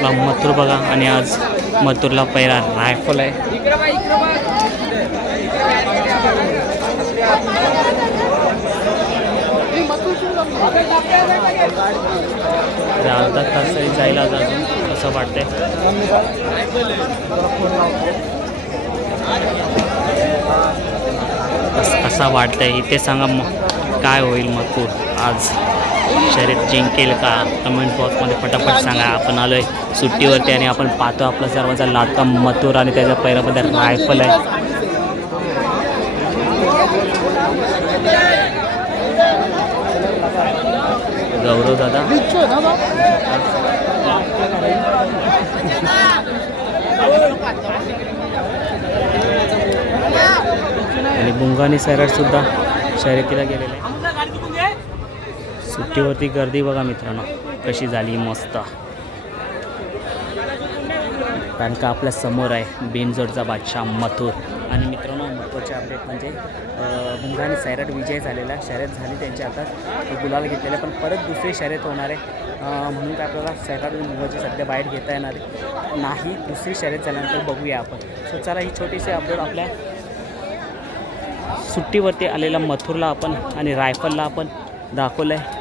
आपला मथुर बघा आणि आज मथुरला पहिला रायफल आहे. अर्धा तास तरी जाईल अजून असं वाटतंय. असं वाटतंय इथे सांगा मग. काय होईल मथुर आज? शर्यत जिंकेल का? कमेंट बॉक्समध्ये पटापट सांगा. आपण आलो आहे सुट्टीवरती आणि आपण पाहतो आपला सर्वांचा लाडका मथुर आणि त्याच्या पैरामध्ये रायफल आहे. गौरव दादा. आणि बुंगानी सैराट सुद्धा शर्यतीला गेलेला. आहे सुट्टीवरती गर्दी बघा मित्रांनो कशी झाली मस्त. कारण का आपल्यासमोर आहे बिनजोडचा बादशाह मथुर. आणि मित्रांनो महत्त्वाचे अपडेट म्हणजे मुंगा आणि सैराट विजय झालेला शर्यत झाली त्यांच्या हातात गुलाल घेतलेला पण परत दुसरी शर्यत होणार आहे. म्हणून काय आपल्याला सैराट आणि मुंगाची सध्या बाहेर घेता येणार आहे. नाही दुसरी शर्यत झाल्यानंतर बघूया आपण. सो चला ही छोटीशी अपडेट आपल्या सुट्टीवरती आलेल्या मथुरला आपण आणि रायफलला आपण दाखवलं आहे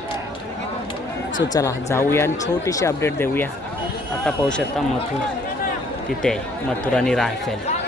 सो चला जाऊया आणि छोटीशी अपडेट देऊया. आता पाहू शकता मथुर. तिथे आहे मथुर आणि रायफेल.